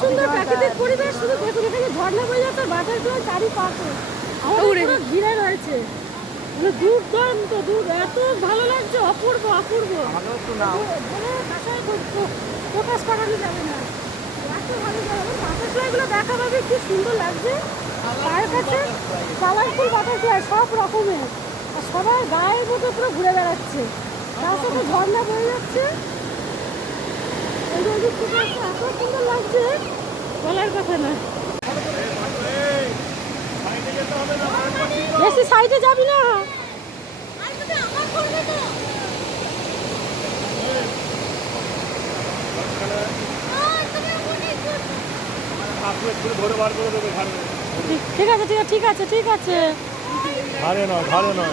সুন্দর প্রাকৃতিক পরিবেশ, শুধু দেখুন এখানে ঝর্ণা বয়ে যাচ্ছে, বাটারফ্লাই চারিপাশে আমাদের পুরো ঘিরে রয়েছে। মানে দুর্দান্ত, এত ভালো লাগছে, অপূর্ব অপূর্ব, ভাষায় প্রকাশ করানো যাবে না, এত ভালো যাবে। বাটারফ্লাইগুলো দেখা পাবে, কি সুন্দর লাগছে। পায়ের কাছে কালারফুল বাটারফ্লাই সব রকমের, আর সবাই গায়ের মতো পুরো ঘুরে বেড়াচ্ছে, তার সাথে ঝর্ণা বয়ে যাচ্ছে। এত সুন্দর লাগছে, বলার কথা না। বেশি সাইডে যাবি না। ঠিক আছে ঠিক আছে ঠিক আছে। ভালো নয়।